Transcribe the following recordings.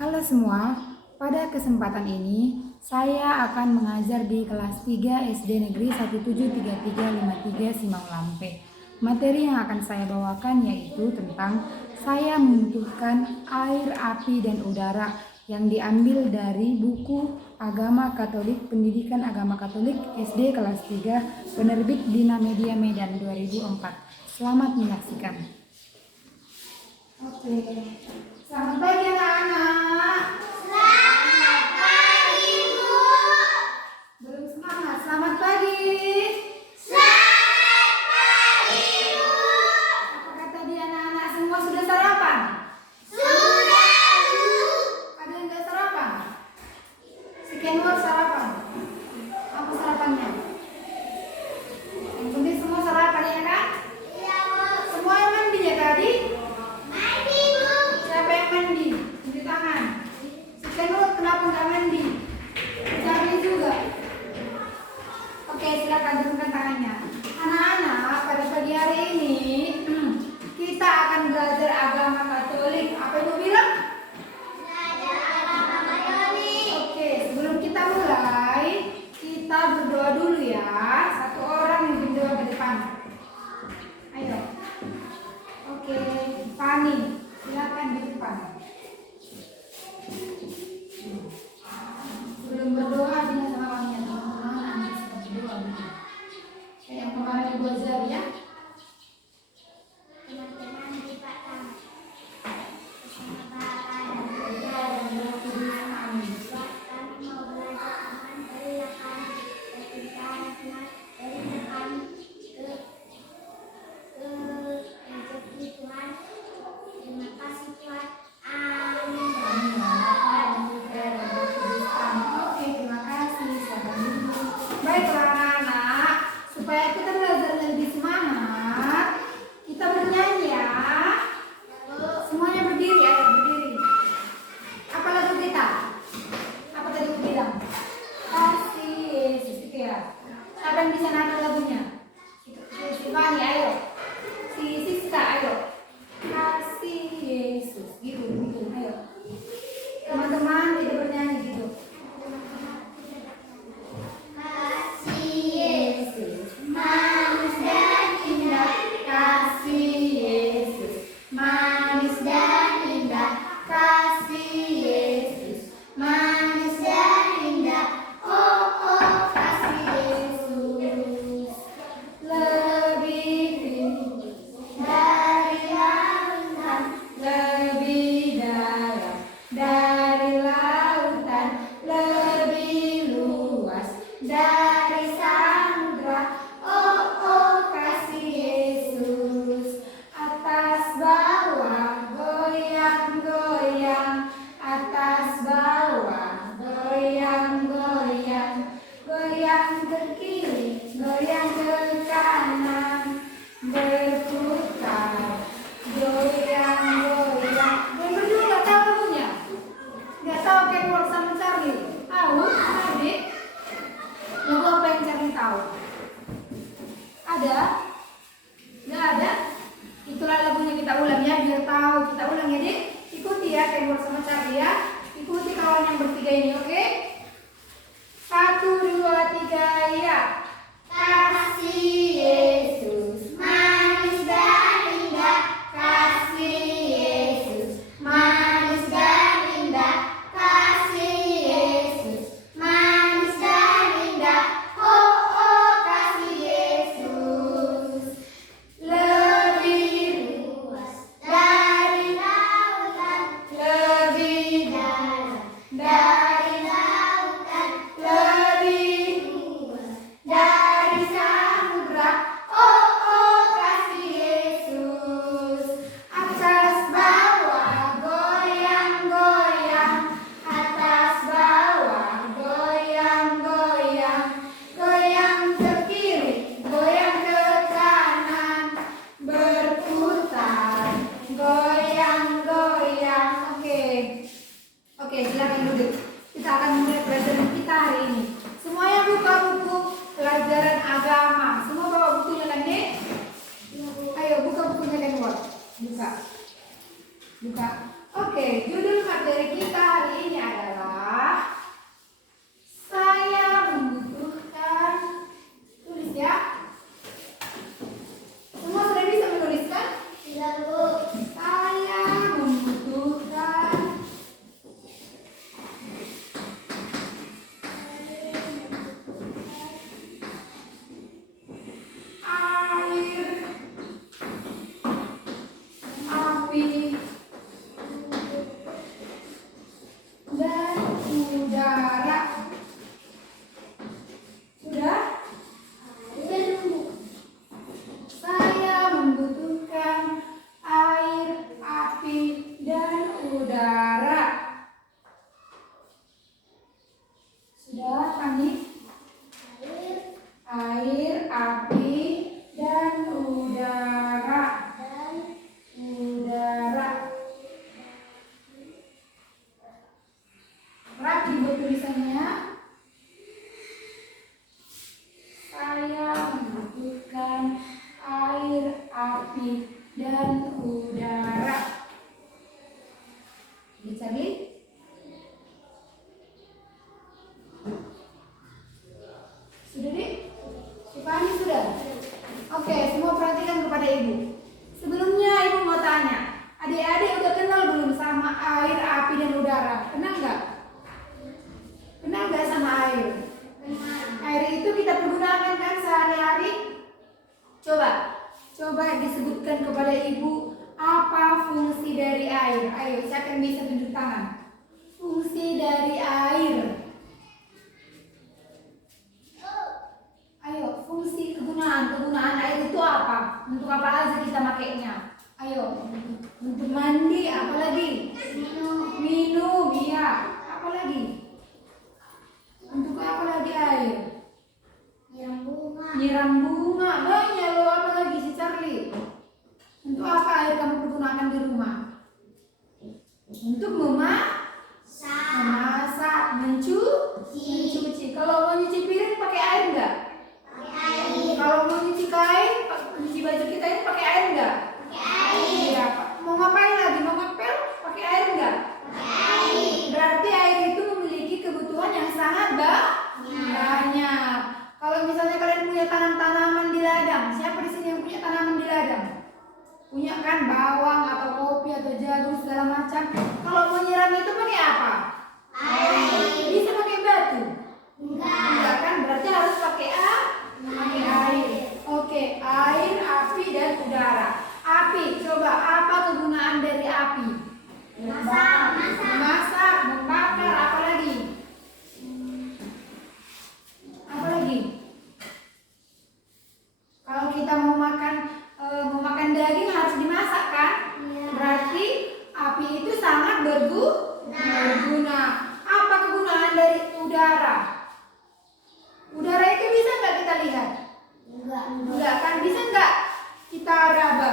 Halo semua, pada kesempatan ini saya akan mengajar di kelas 3 SD Negeri 173353 Simang Lampe. Materi yang akan saya bawakan yaitu tentang saya membutuhkan air, api, dan udara yang diambil dari buku Agama Katolik, Pendidikan Agama Katolik SD kelas 3, penerbit Dina Media Medan 2004. Selamat menyaksikan. Oke. Selamat pagi anak-anak. Selamat pagi, Bu. Belum semangat. Selamat pagi. Selamat pagi, Bu. Apa kata dia anak-anak semua sudah sarapan? Sudah, Bu. Ada yang nggak sarapan? Si Kenwar sarapan. Apa sarapannya? Yang penting semua sarapan ya kan? Iya, Bu. Semua yang mandi ya tadi? Mandi, Bu. Siapa yang mandi? Cuci tangan. Si Kenwar kenapa nggak mandi? Cari juga. Oke, silakan turunkan tangannya. Anak-anak, pada pagi hari ini kita akan belajar agama Katolik. Apa Ibu bilang? Belajar agama Katolik. Oke, sebelum kita mulai, kita berdoa dulu ya. Satu orang yang berdoa ke depan. Ayo. Oke, Fani, silakan di depan. Sebelum berdoa, Dina sama Fani yang teman-teman nanti berdoa dulu. Kayak yang kemarin Ibu ajar ya. Teman-teman kita bersama Bapa dan Putra Dan Roh Kudus, amin. kami mau belajar aman dari lapan kecintaan Tuhan dari depan ke rezeki Tuhan. Terima kasih Tuhan. Amin. Oke, terima kasih. Sabar dulu. Baiklah anak-anak, supaya kita belajarnya lebih semangat, kita bernyanyi ya. Semuanya berdiri, ayo berdiri. Apa lagu kita? Apa tadi aku bilang? Kasih Yesus, itu ya. Siapa yang bisa nada lagunya? Si Fani, ayo. Si Siska, ayo. Kasih Yesus, gitu, ayo. Teman-teman tidak bernyanyi gitu. Kasih Yesus, manis dan indah, kasih Yesus, manis dan indah, kasih Yesus, manis dan indah. Oh, oh, kasih Yesus, lebih tinggi dari lautan, lebih dalam dari lautan, lebih luas dari samudra. Oh, oh, kasih Yesus, atas bawah goyang-goyang, atas bawah goyang-goyang, goyang ke kiri, goyang ke kanan, berputar, goyang-goyang. Yang berdua nggak tahu lagunya? Nggak tahu Kenwar sama Charlie? Tahu? Adik? Lagu apa yang Charlie tahu? Ada? Nggak ada? Itulah lagunya, kita ulang ya, biar tahu. Kita ulang ya, Dik. Ikuti ya Kenwar sama Charlie ya. Ikuti kawan yang bertiga ini, oke? 1, 2, 3, ya. Kasih Yesus, manis dan indah, kasih Yesus, manis dan indah, kasih Yesus, manis dan indah. Oh, oh, kasih Yesus. lebih Luas dari lautan, lebih dalam dari lautan, lebih luas dari samudra. Oh, oh, kasih Yesus, atas bawah goyang-goyang, atas bawah goyang-goyang, goyang ke kiri, goyang ke kanan, berputar, goyang-goyang. Oke, silakan duduk. Kita akan mulai pelajaran kita hari ini. Semuanya buka buku pelajaran agama. Semua bawa bukunya kan, Dek? Ayo buka bukunya kan, Buka. Buka. Oke, judul materi kita tulisannya? Saya membutuhkan air, api, dan udara. Charlie? Sudah deh? Dipahami sudah? Oke, semua perhatikan kepada ibu. Sebelumnya ibu mau tanya, adik-adik udah kenal belum sama air, api, dan udara? Kenal nggak? Kenal nggak sama air? Air itu kita pergunakan kan sehari-hari? Coba disebutkan kepada ibu apa fungsi dari air. Ayo, siapa yang bisa tunjuk tangan? Fungsi dari air. Ayo, fungsi kegunaan air itu apa? Untuk apa aja kita makainya? Ayo, untuk mandi, apa lagi? Minum, iya. Apa lagi? Untuk apa lagi air? Nyiram bunga. Banyak loh, apa lagi si Charlie? Untuk apa air kamu pergunakan di rumah? Untuk memasak, mencuci. Kalau mau nyuci piring pakai air enggak? Kalau mau nyuci kain, nyuci baju kita ini pakai air enggak? Iya, Pak. Mau ngapain lagi? Mau ngepel? Pakai air enggak? Berarti air itu memiliki kebutuhan yang sangat banyak. Kalau misalnya kalian punya tanam-tanaman di ladang, siapa di sini yang punya tanaman di ladang? Punya kan bawang atau kopi atau jagung segala macam. Kalau mau nyiram itu pakai apa? Air. Bisa pakai batu? Enggak kan? Berarti harus pakai air. Oke, air, api, dan udara. Api, coba apa kegunaan dari api? Memasak, membakar, apa lagi? Apa lagi? Kalau kita mau makan daging harus dimasak kan? Berarti api itu sangat berguna. Apa kegunaan dari udara? Udara itu bisa nggak kita lihat? Enggak kan? Bisa nggak kita raba?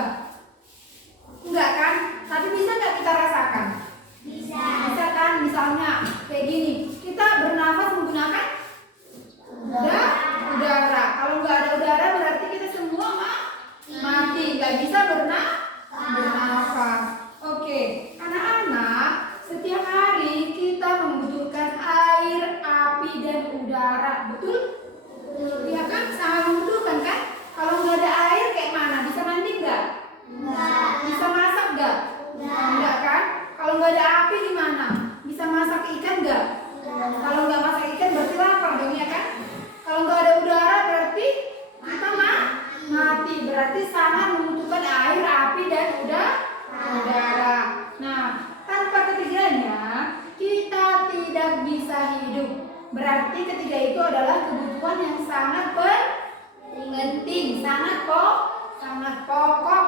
Enggak kan? Tapi bisa nggak kita rasakan? Bisa kan? Misalnya kayak gini, kita bernafas menggunakan udara. Kalau nggak ada udara berarti kita semua mati, nggak bisa bernafas. Oke, anak-anak, setiap hari kita membutuhkan air, api, dan udara, betul? Ya kan, sangat membutuhkan kan? Kalau nggak ada air kayak mana? Bisa mandi nggak? Bisa masak nggak? Nggak kan? Kalau nggak ada api gimana? Bisa masak ikan nggak? Kalau nggak masak ikan berarti lapar dong ya kan? Kalau nggak ada udara berarti kita mati. Berarti sangat membutuhkan air, api, dan udara. Nah, tanpa ketiganya kita tidak bisa hidup. Berarti ketiga itu adalah kebutuhan yang sangat penting, sangat pokok.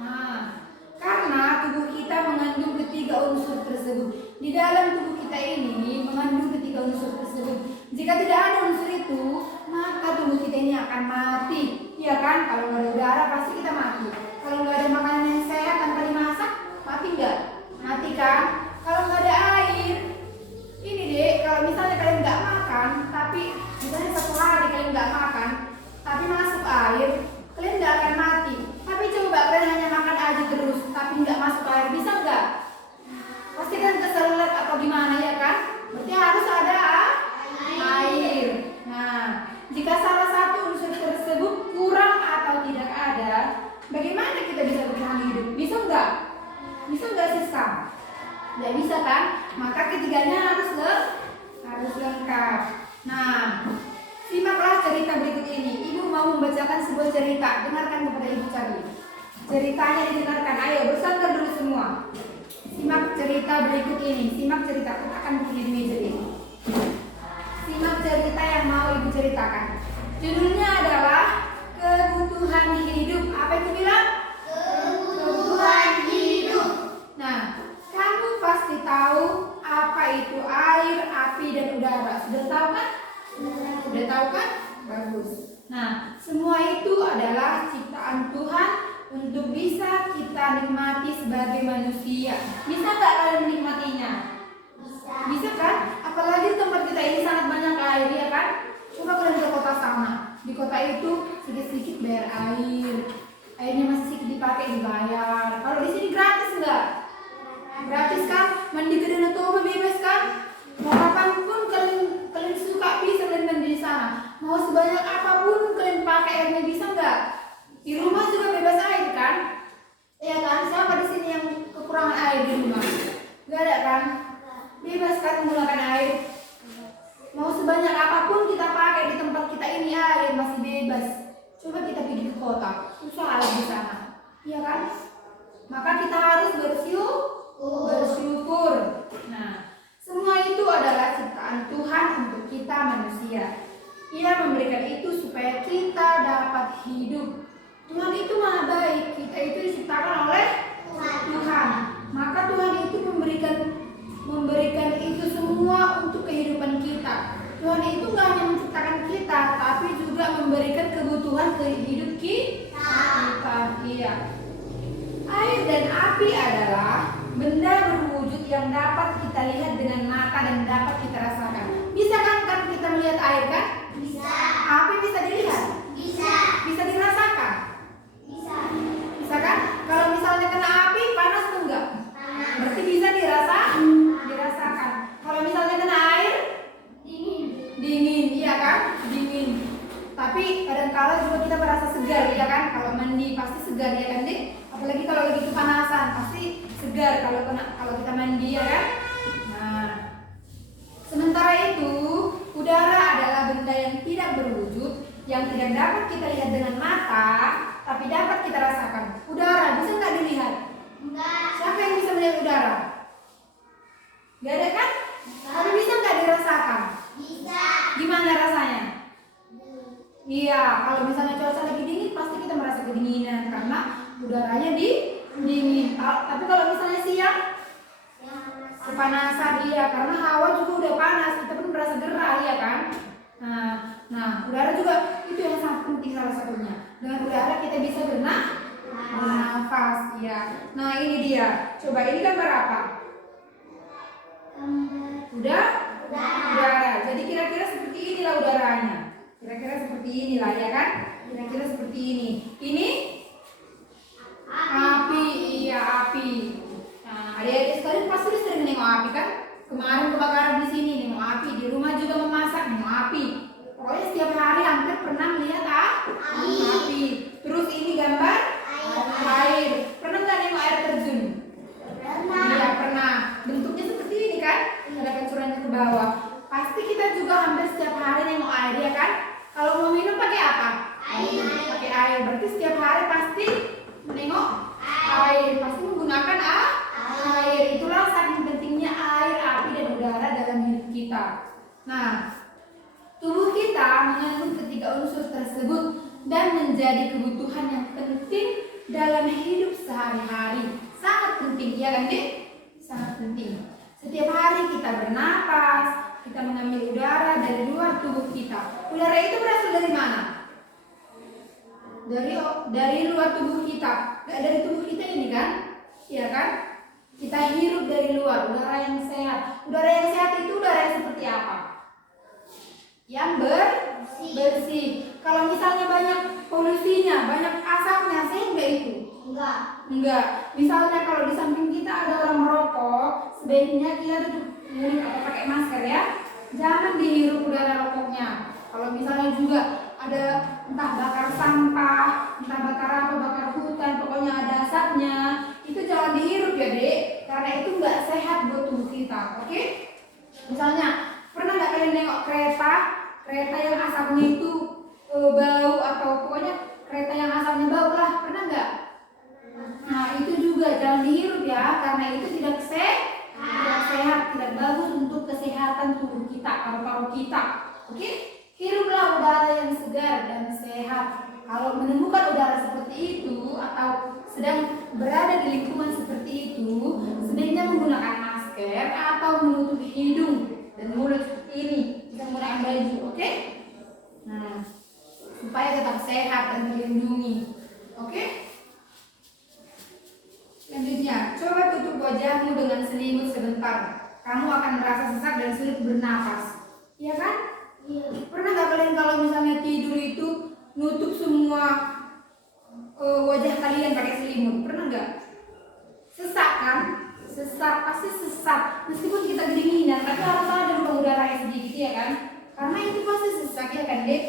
Nah, karena tubuh kita mengandung ketiga unsur tersebut. Di dalam tubuh kita ini mengandung ketiga unsur tersebut. Jika tidak ada unsur itu, maka tubuh kita ini akan mati. Iya kan? Kalau nggak ada udara pasti kita mati. Kalau nggak ada makanan yang sehat tanpa dimasak, mati nggak? Mati kan? Kalau nggak ada air, ini deh, kalau misalnya kalian nggak makan, tapi misalnya 1 hari kalian nggak makan, tapi masuk air, kalian nggak akan mati. Tapi coba kalian hanya makan aja terus, tapi nggak masuk air, bisa nggak? Pasti kan keselet atau gimana ya kan? Berarti harus ada air. Nah, jika salah satu unsur tersebut kurang atau tidak ada, bagaimana kita bisa bertahan hidup? Bisa nggak? Bisa nggak Siska? Nggak bisa kan? Maka ketiganya harus lengkap. Nah, simaklah cerita berikut ini. Ibu mau membacakan sebuah cerita. Dengarkan kepada ibu Charlie. Ceritanya didengarkan. Ayo bersandar dulu semua. Simak cerita berikut ini. Simak cerita. Letakkan buku di meja ini. Simak cerita yang mau ibu ceritakan. Judulnya adalah kebutuhan hidup. Apa itu bilang? Kebutuhan hidup. Nah, kamu pasti tahu apa itu air, api, dan udara. Sudah tahu kan? Sudah tahu kan? Bagus. Nah, semua itu adalah ciptaan Tuhan untuk bisa kita nikmati sebagai manusia. Bisa nggak kalian menikmatinya? Bisa kan? Apalagi tempat mandi ke Danau Toba bebas kan? Mau kapanpun kalian suka bisa kalian mandi di sana. Mau sebanyak apapun kalian pakai airnya bisa nggak? Di rumah juga bebas air kan? Iya kan? Siapa di sini yang kekurangan air di rumah? Gak ada kan? Bebas kan menggunakan air. Mau sebanyak apapun kita pakai di tempat kita ini air masih bebas. Coba kita pergi ke kota, susah air di sana. Iya kan? Maka kita harus bersyukur. Nah, semua itu adalah ciptaan Tuhan untuk kita manusia. Ia memberikan itu supaya kita dapat hidup. Tuhan itu maha baik. Kita itu diciptakan oleh Tuhan. Maka Tuhan itu memberikan itu semua untuk kehidupan kita. Tuhan itu nggak hanya menciptakan kita, tapi juga memberikan kebutuhan hidup kita. Iya. Air dan api adalah benda berwujud yang dapat kita lihat dengan mata dan dapat kita rasakan. Bisa kan kita melihat air kan? Bisa. Api bisa dilihat? Bisa. Bisa dirasakan? Bisa. Bisa kan? Kalau misalnya kena api, panas tuh enggak? Panas. Berarti bisa dirasakan. Kalau misalnya kena air, dingin, iya kan? Dingin. Tapi kadang-kala juga kita merasa segar, iya kan? Kalau mandi pasti segar, ya kan, Dik? Apalagi kalau lagi kepanasan, pasti segar kalau kita mandi, ya kan? Nah, sementara itu, udara adalah benda yang tidak berwujud, yang tidak dapat kita lihat dengan mata, tapi dapat kita rasakan. Udara bisa nggak dilihat? Enggak. Siapa yang bisa melihat udara? Gak ada kan? Tapi bisa nggak dirasakan? Bisa. Gimana rasanya? Iya, kalau misalnya cuaca lagi dingin pasti kita merasa kedinginan karena udaranya dingin. Tapi kalau misalnya siang kepanasan, iya, karena hawa juga udah panas, kita pun merasa gerah, iya kan? Nah, udara juga itu yang sangat penting salah satunya. Dengan udara kita bisa bernafas, iya. Nah, ini dia. Coba ini gambar apa? Udara. Jadi kira-kira seperti inilah udaranya. Kira-kira seperti inilah, ya kan? Kira-kira seperti ini. Ini api, iya api. Nah, adik-adik sekalian pasti sering nengok api kan? Kemarin kebakaran di sini nengok api, di rumah juga memasak nengok api. Pokoknya setiap hari hampir pernah melihat api. Terus ini gambar air. Pernah nggak nengok air terjun? Iya pernah. Bentuknya seperti ini kan? Ada pancurannya ke bawah. Pasti kita juga hampir setiap hari nengok air, ya kan? Kalau mau minum pakai apa? Air. Pakai air. Berarti setiap hari pasti menengok air. Pasti menggunakan air. Itulah saking pentingnya air, api, dan udara dalam hidup kita. Nah, tubuh kita mengandung ketiga unsur tersebut dan menjadi kebutuhan yang penting dalam hidup sehari-hari. Sangat penting, ya kan, Dik? Sangat penting. Setiap hari kita bernapas, kita mengambil udara dari luar tubuh kita. Udara itu berasal dari mana? Dari luar tubuh kita. Gak dari tubuh kita ini kan? Iya kan? Kita hirup dari luar, udara yang sehat. Udara yang sehat itu udara yang seperti apa? Yang bersih. Kalau misalnya banyak polusinya, banyak asapnya, sehat nggak itu? Enggak. Misalnya kalau di samping kita ada orang merokok, sebaiknya kita tutup mulut atau pakai masker, ya. Jangan dihirup udara rokoknya. Kalau misalnya juga ada entah bakar sampah, entah bakar apa, bakar hutan, pokoknya ada asapnya, itu jangan dihirup, ya, Dek, karena itu nggak sehat buat tubuh kita. Oke? Misalnya pernah nggak kalian nengok kereta yang asapnya itu bau, atau pokoknya kereta yang asapnya bau lah, pernah nggak? Nah, itu juga jangan dihirup, ya, karena itu tidak sehat, tidak bagus untuk kesehatan tubuh kita, paru-paru kita. Oke? Hiruplah udara yang segar dan sehat. Kalau menemukan udara seperti itu atau sedang berada di lingkungan seperti itu, sebaiknya menggunakan masker atau menutup hidung dan mulut seperti ini. Bisa menggunakan baju, oke? Nah, supaya tetap sehat dan terlindungi. Oke? Selanjutnya, coba tutup wajahmu dengan selimut sebentar. Kamu akan merasa sesak dan sulit bernapas. Iya kan? Iya. Pernah nggak kalian kalau misalnya tidur itu nutup semua wajah kalian pakai selimut? Pernah nggak? Sesak kan? sesak, pasti sesak. Meskipun kita kedinginan, tapi harus ada ruang udara yang sedikit ya kan? Karena itu pasti sesak ya kan Dek?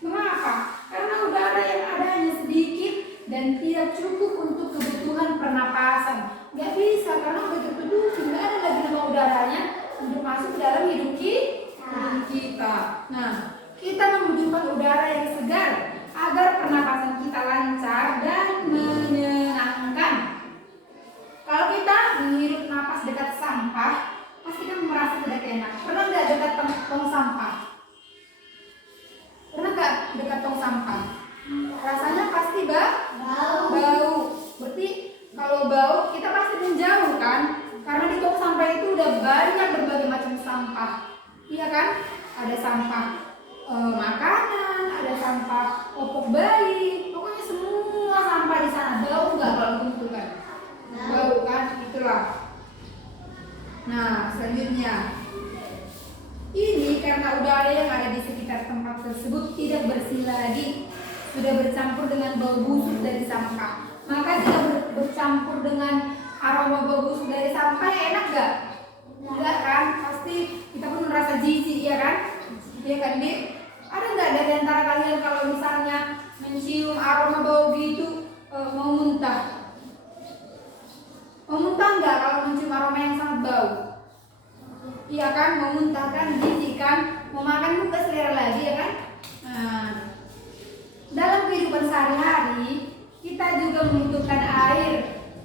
Mengapa? Karena udara yang ada hanya sedikit dan tidak cukup untuk kebutuhan pernapasan. Gak bisa karena udah tertutup, nggak ada lagi ruang udaranya untuk masuk ke dalam hidup kita. Nah, kita membutuhkan udara yang segar agar pernapasan kita lancar dan menyenangkan. Kalau kita menghirup napas dekat sampah, pasti kan merasa tidak enak. Pernah nggak dekat tong sampah? Pernah nggak dekat tong sampah? Rasanya pasti bau. Berarti kalau bau kita pasti menjauh kan? Karena di tong sampah itu udah banyak berbagai macam sampah. Iya kan? Ada sampah makanan, ada sampah popok bayi, pokoknya semua sampah di sana. Bau nggak kalau gitu kan? Bau kan? Itulah. Nah, selanjutnya ini karena udara yang ada di sekitar tempat tersebut tidak bersih lagi, sudah bercampur dengan bau busuk dari sampah. Maka jika bercampur dengan aroma bau busuk dari sampah, ya enak gak? Enggak kan? Pasti kita pun merasa jijik ya kan? Iya kan Dik? Ada nggak dari antara kalian kalau misalnya mencium aroma bau gitu mau muntah? Mau muntah nggak kalau mencium aroma yang sangat bau? Iya kan? Mau muntah kan? Jijik kan? Mau makan pun gak selera lagi ya kan? Nah, dalam kehidupan sehari-hari kita juga membutuhkan air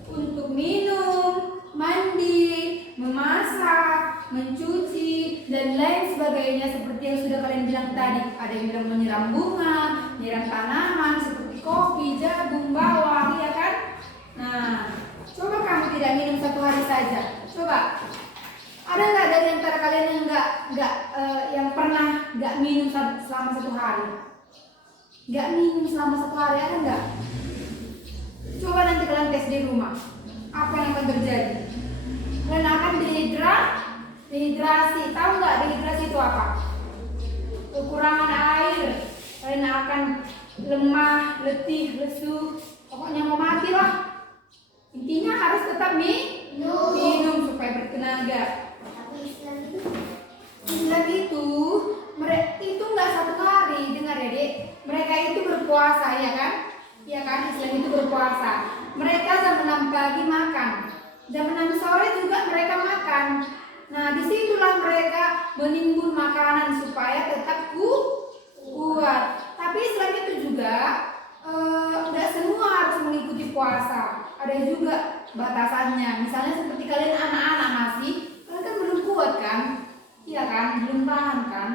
untuk minum, mandi, memasak, mencuci, dan lain sebagainya seperti yang sudah kalian bilang tadi. Ada yang bilang menyiram bunga, menyiram tanaman seperti kopi, jagung, bawang, ya kan? Nah, coba kamu tidak minum satu hari saja. Coba. Ada nggak dari antara kalian yang yang pernah nggak minum selama satu hari? Nggak minum selama satu hari ada nggak? Coba nanti kalian tes di rumah. Apa yang akan terjadi? Kalian akan dehidrasi. Tahu nggak dehidrasi itu apa? Kekurangan air. Kalian akan lemah, letih, lesu. Pokoknya mau mati lah. Intinya harus tetap minum supaya bertenaga. Islam itu nggak satu hari, dengar ya Dek. Mereka itu berpuasa ya kan? Ya kan, Islam itu berpuasa. Mereka jam 6 pagi makan, jam 6 sore juga mereka makan. Nah, disitulah mereka menimbun makanan supaya tetap kuat. Tapi Islam itu juga nggak semua harus mengikuti puasa. Ada juga batasannya. Misalnya seperti kalian anak-anak masih, kalian kan belum kuat kan? Iya kan, belum tahan kan?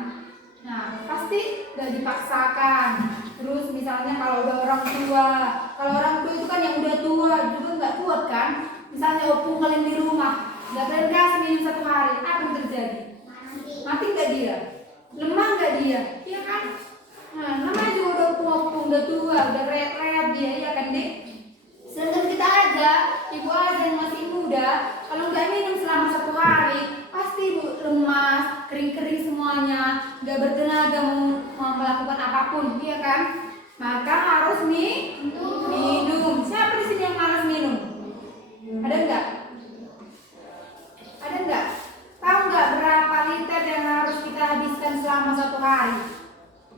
Nah, pasti nggak dipaksakan. Terus misalnya kalau udah orang tua itu kan yang udah tua juga nggak kuat kan? Misalnya opung kalian di rumah, nggak kalian kasih minum satu hari, apa yang terjadi? Mati nggak dia? Lemah nggak dia? Iya kan? Nah, namanya juga udah opung, udah tua, udah rehat dia, ya kan Dek? Sedangkan kita aja, ibu aja yang masih muda, kalau nggak minum selama satu hari, pasti ibu lemas, kering-kering semuanya, nggak bertenaga mau melakukan apapun, iya kan? Maka harus minum. Siapa di sini yang malas minum? Ada nggak? Ada nggak? Tahu nggak berapa liter yang harus kita habiskan selama satu hari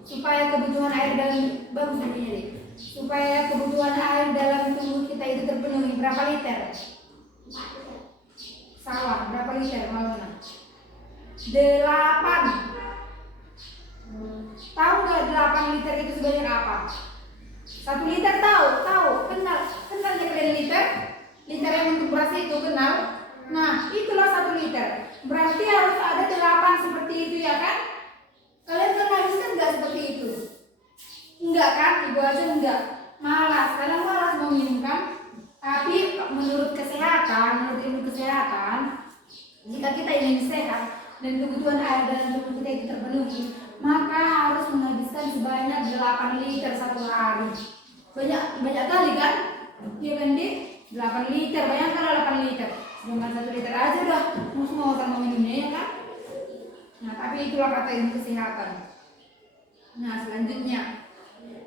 supaya kebutuhan air dalam bagus ini, supaya kebutuhan air dalam tubuh kita itu terpenuhi? Berapa liter? Salah, berapa liter Malona? 8. Tahu nggak 8 liter itu sebanyak apa? 1 liter tahu? Kenal ya kalian liter? Liter yang untuk beras itu kenal? Nah, itulah 1 liter. Berarti harus ada 8 seperti itu ya kan? Kalian pernah habiskan nggak seperti itu? Enggak kan? Ibu aja enggak. Malas, kalian malas mau minum kan? Tapi menurut ilmu kesehatan, jika kita ingin sehat dan kebutuhan air dalam tubuh kita itu terpenuhi, maka harus menghabiskan sebanyak 8 liter satu hari. Banyak kali kan? Iya kan Dik? 8 liter, banyak kan 8 liter. Sedangkan 1 liter aja udah mau sama minumnya ya kan? Nah, tapi itulah kata ilmu kesehatan. Nah, selanjutnya,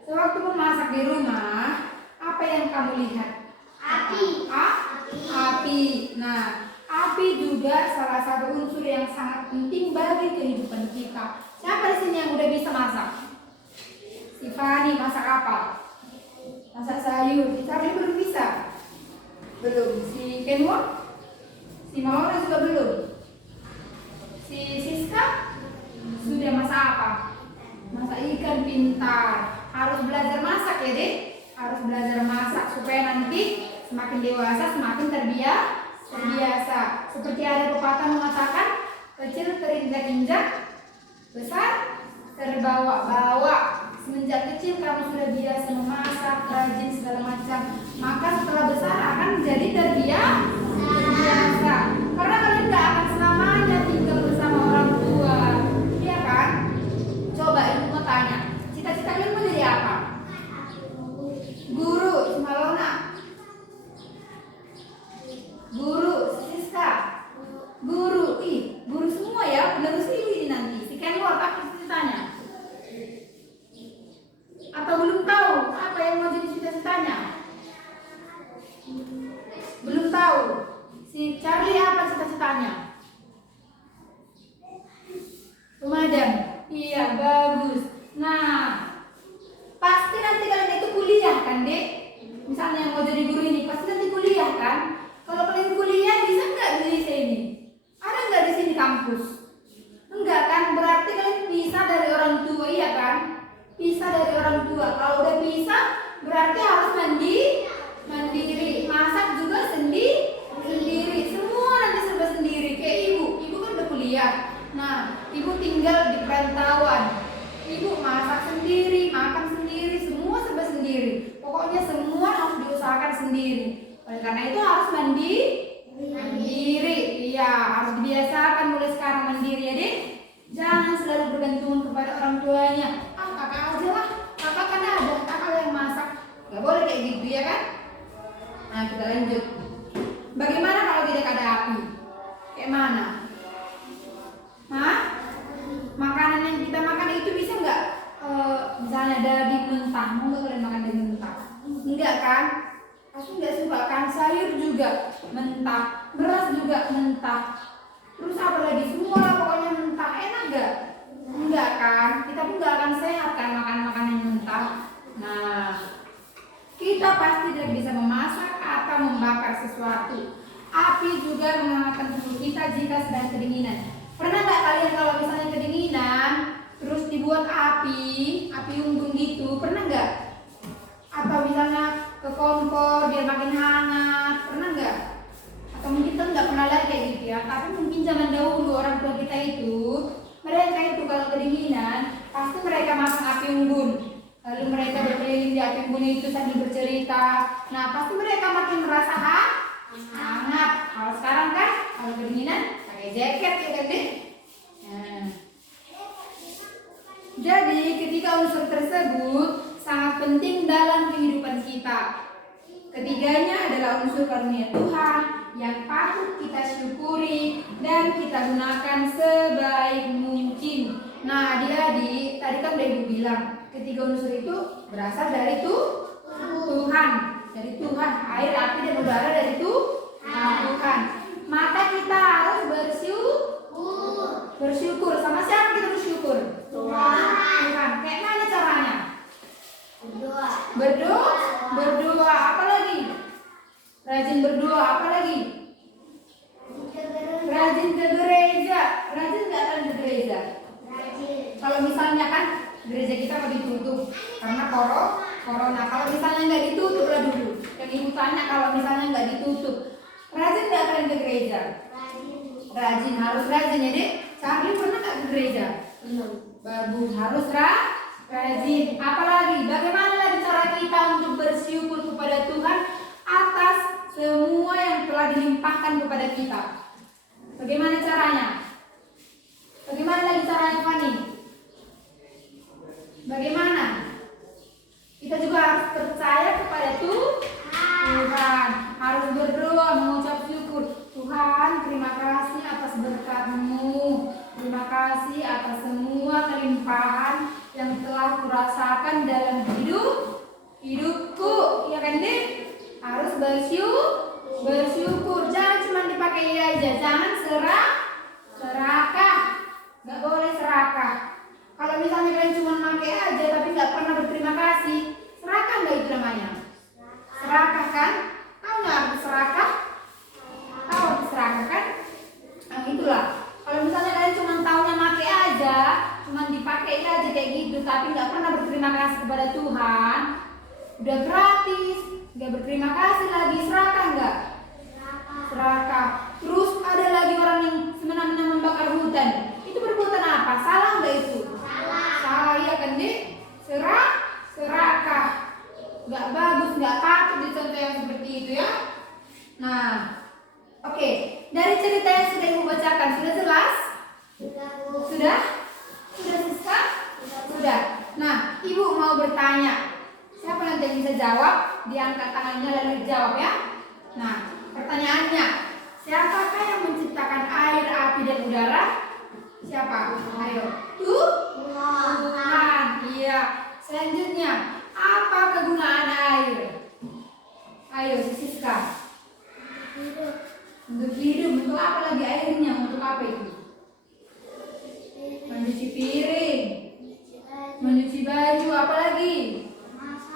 sewaktu memasak di rumah, apa yang kamu lihat? Api. Nah, Api juga salah satu unsur yang sangat penting bagi kehidupan kita. Siapa di sini yang udah bisa masak? Si Fani masak apa? Masak sayur. Si Charlie belum bisa? Belum. Si Kenwa? Si Maura juga belum. Si Siska sudah masak apa? Masak ikan, pintar. Harus belajar masak ya dek. Harus belajar masak supaya nanti semakin dewasa semakin terbiasa. Seperti ada pepatah mengatakan kecil terinjak-injak, besar terbawa-bawa. Semenjak kecil kamu sudah biasa memasak, rajin segala macam, maka setelah besar akan menjadi terbiasa. Karena kalian gak akan selamanya tinggal bersama orang tua, iya kan? Coba ibu mau tanya, cita-cita kalian mau jadi apa? Guru, Malona. Guru, Siska. Guru, guru semua ya, penerus ibu ini nanti. Si Kenwa apa cita-citanya? Atau belum tahu apa yang mau jadi cita-citanya? Belum tahu. Si Charlie apa cita-citanya? Pemadam. Iya, bagus. Nah, pasti nanti kalian itu kuliah kan, Dek? Misalnya yang mau jadi guru ini pasti nanti kuliah kan? Kalau kalian kuliah bisa nggak di sini? Ada nggak di sini kampus? Enggak kan? Berarti kalian pisah dari orang tua, iya kan? Pisah dari orang tua. Kalau udah pisah, berarti harus mandiri, masak juga sendiri. Semua nanti serba sendiri. Kayak ibu kan udah kuliah. Nah, ibu tinggal di perantauan. Ibu masak sendiri, makan sendiri, semua serba sendiri. Pokoknya semua harus diusahakan sendiri. Oleh karena itu harus mandiri. Iya, harus dibiasakan mulai sekarang mandiri ya, Dek. Jangan selalu bergantung kepada orang tuanya. Kakak aja lah, kakak kan ada, kakak yang masak. Gak boleh kayak gitu ya kan? Nah, kita lanjut. Bagaimana kalau tidak ada api? Kayak mana? Makanan yang kita makan itu bisa nggak? Misalnya daging mentah, mau nggak kalian makan daging mentah? Enggak kan? Pasti nggak suka kan? Sayur juga mentah, beras juga mentah. Terus apa lagi? Semua lah pokoknya mentah. Enak nggak? Enggak kan? Kita pun nggak akan sehat kan makan makanan yang mentah. Nah, kita pasti tidak bisa memasak atau membakar sesuatu. Api juga menghangatkan tubuh kita jika sedang kedinginan. Pernah nggak kalian kalau misalnya kedinginan, terus dibuat api unggun gitu, pernah nggak? Atau misalnya ke kompor biar makin hangat, pernah nggak? Atau mungkin kita nggak pernah lihat kayak gitu ya. Tapi mungkin zaman dahulu orang tua kita itu, mereka itu kalau kedinginan, pasti mereka masang api unggun. Lalu mereka berkeliling di api unggun itu sambil bercerita. Nah, pasti mereka makin merasa hangat. Kalau sekarang kan, kalau kedinginan pakai jaket ya kan deh. Nah. Jadi ketiga unsur tersebut sangat penting dalam kehidupan kita. Ketiganya adalah unsur karunia Tuhan yang patut kita syukuri dan kita gunakan sebaik mungkin. Nah, adik-adik, tadi kan udah ibu bilang ketiga unsur itu berasal dari Tuhan, dari Tuhan. Air, api, dan udara dari Tuhan. Maka kita harus bersyukur. Sama siapa kita bersyukur? Tuhan. Kayak mana caranya? Berdoa. Apa lagi? Rajin berdoa. Apa lagi? Rajin ke gereja. Rajin nggak akan ke gereja? Kalau misalnya kan gereja kita mau ditutup karena corona. Kalau misalnya nggak ditutup lah dulu. Yang ibu tanya kalau misalnya nggak ditutup, rajin nggak kalian ke gereja? Rajin, harus rajin ya dek. Charlie pernah nggak ke gereja? Belum. Bagus, harus rajin. Apalagi, bagaimana lagi cara kita untuk bersyukur kepada Tuhan atas semua yang telah dilimpahkan kepada kita? Bagaimana caranya? Bagaimana lagi caranya, Fani? Bagaimana? Kita juga harus percaya kepada Tuhan. Harus berdoa, mengucap syukur. Tuhan, terima kasih atas berkat-Mu. Terima kasih atas semua kelimpahan yang telah kurasakan dalam hidupku. Ya kan, Dek? Harus bersyukur. Jangan cuma dipakai iya aja, jangan serakah. Nggak boleh serakah. Kalau misalnya kalian cuma pakai aja tapi nggak pernah berterima kasih, serakah nggak itu namanya? Serakah kan? Tahu nggak arti serakah? Tahu arti serakah kan? Nah itulah. Kalau misalnya kalian cuma taunya pakai aja, cuma dipakai aja kayak gitu, tapi nggak pernah berterima kasih kepada Tuhan, udah gratis, nggak berterima kasih lagi, serakah nggak? Serakah. Terus ada lagi orang yang semena-mena membakar hutan. Itu perbuatan apa? Salah nggak itu? Salah ya kan dek? Serakah. Nggak bagus, nggak patut dicontoh yang seperti itu ya. Nah, oke. Dari cerita yang sudah ibu bacakan sudah jelas? Sudah? Sudah Siska? Sudah. Nah, ibu mau bertanya. Siapa nanti yang bisa jawab? Diangkat tangannya lalu dijawab ya. Nah, pertanyaannya, siapakah yang menciptakan air, api, dan udara? Siapa? Ayo. Tuhan. Iya. Selanjutnya, apa kegunaan air? Ayo, Siska. Untuk hidup. Untuk apa lagi airnya? Untuk apa itu? Mencuci piring, mencuci baju, apa lagi?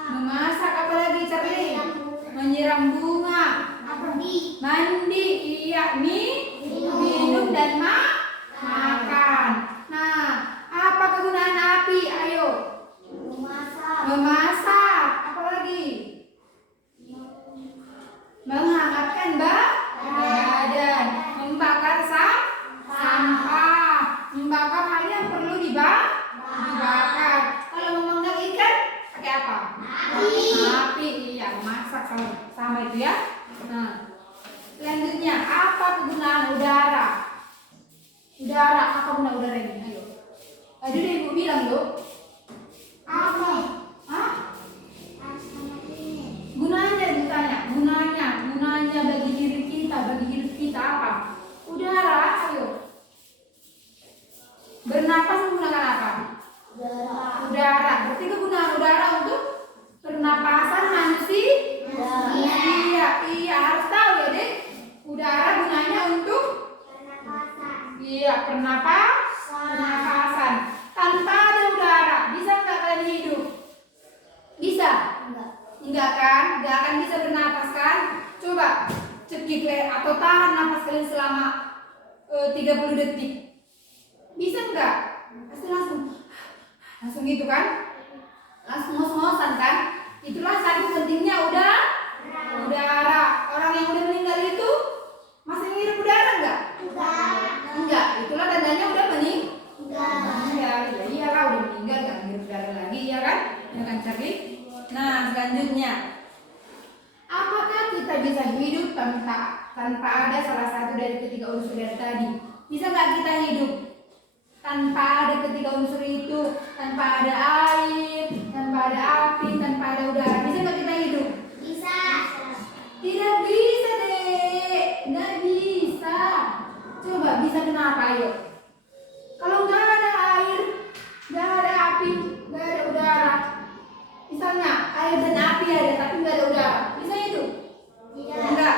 Memasak, apa lagi Charlie? Menyiram bunga, apa? Mandi, iya, minum dan makan. Nah, apa kegunaan api? Ayo. Memasak, apa lagi? Menghangatkan badan, membakar sampah, membakar hal yang perlu dibakar. Kalau memanggang ikan pakai apa? Api. Iya, masak sama itu ya. Nah, selanjutnya apa kegunaan udara? Udara, apa guna udara ini? Ayo. Tadi udah ibu bilang loh. Apa? Hah? Gunanya bagi diri kita, bagi hidup kita apa? Udara, ayo. Bernapas menggunakan apa? Udara. Berarti kegunaan udara untuk pernapasan manusia. Iya, harus tahu ya, Dek. Udara gunanya untuk pernapasan. Tanpa ada udara, bisa nggak kalian hidup? Bisa? Enggak kan? Enggak akan bisa bernapas kan? Coba cekik atau tahan napas kalian selama 30 detik. Bisa enggak? Pasti langsung gitu kan? Langsung ngos-ngosan kan? Itulah saking pentingnya udara. Orang yang udah meninggal itu masih ngirup udara enggak? Enggak. Itulah tandanya udah meninggal. Iyalah udah meninggal kan ngirup udara lagi, ya kan? Ya kan Charlie? Nah, selanjutnya, apakah kita bisa hidup tanpa ada salah satu dari ketiga unsur yang tadi? Bisa nggak kita hidup tanpa ada ketiga unsur itu? Tanpa ada air, tanpa ada api, tanpa ada udara. Bisa nggak kita hidup? Bisa. Tidak bisa, Dek. Nggak bisa. Coba bisa kenapa? Ayo. Kalau nggak ada air, nggak ada api, nggak ada udara. Misalnya air dan api ada tapi nggak ada udara, bisa hidup? Tidak. Enggak.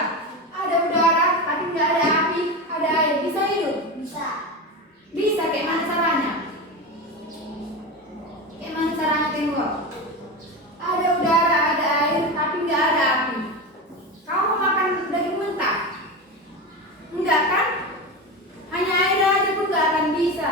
Ada udara tapi nggak ada api, ada air, bisa hidup? Bisa. Bisa. Kayak mana caranya? Kayak mana caranya tengok? Ada udara, ada air tapi nggak ada api. Kamu makan daging mentah? Enggak kan? Hanya air aja pun nggak akan bisa.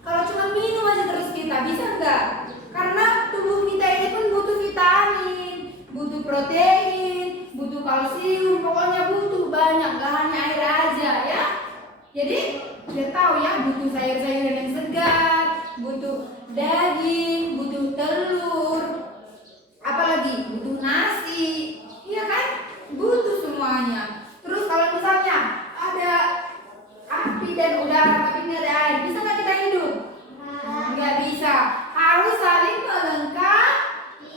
Kalau cuma minum aja terus kita bisa nggak? Karena tubuh kita ini pun butuh vitamin, butuh protein, butuh kalsium, pokoknya butuh banyak, gak hanya air aja ya. Jadi udah tahu ya, butuh sayur-sayuran yang segar, butuh daging, butuh telur, apalagi butuh nasi, iya kan? Butuh semuanya. Terus kalau misalnya ada api dan udara tapi nggak ada air, bisa nggak kita hidup? Nggak bisa. Harus saling melengkapi.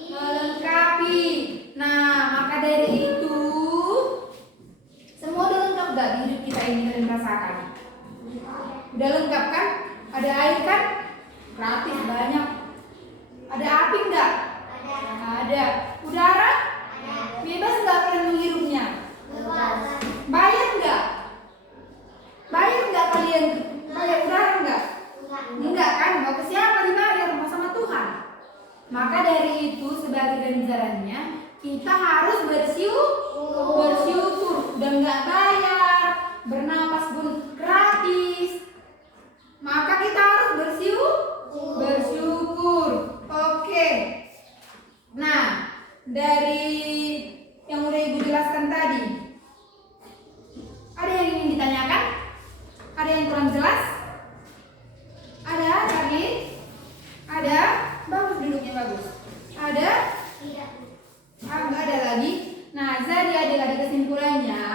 Nah, maka dari itu semua udah lengkap gak di hidup kita ini kalian rasakan? Udah lengkap kan? Ada air kan? Gratis banyak. Ada api enggak? Ada. Udara? Bebas nggak kalian menghirupnya? Bayar nggak? ganjarannya, kita harus bersyukur. Udah nggak bayar, bernapas pun gratis, maka kita harus bersyukur. Oke. Nah, dari yang udah Ibu jelaskan tadi, ada yang ingin ditanyakan? Ada yang kurang jelas? Ada, Charlie? Ada? Bagus, duduknya bagus. Ada? Tidak. Enggak ada lagi. Nah, jadi adik-adik, kesimpulannya,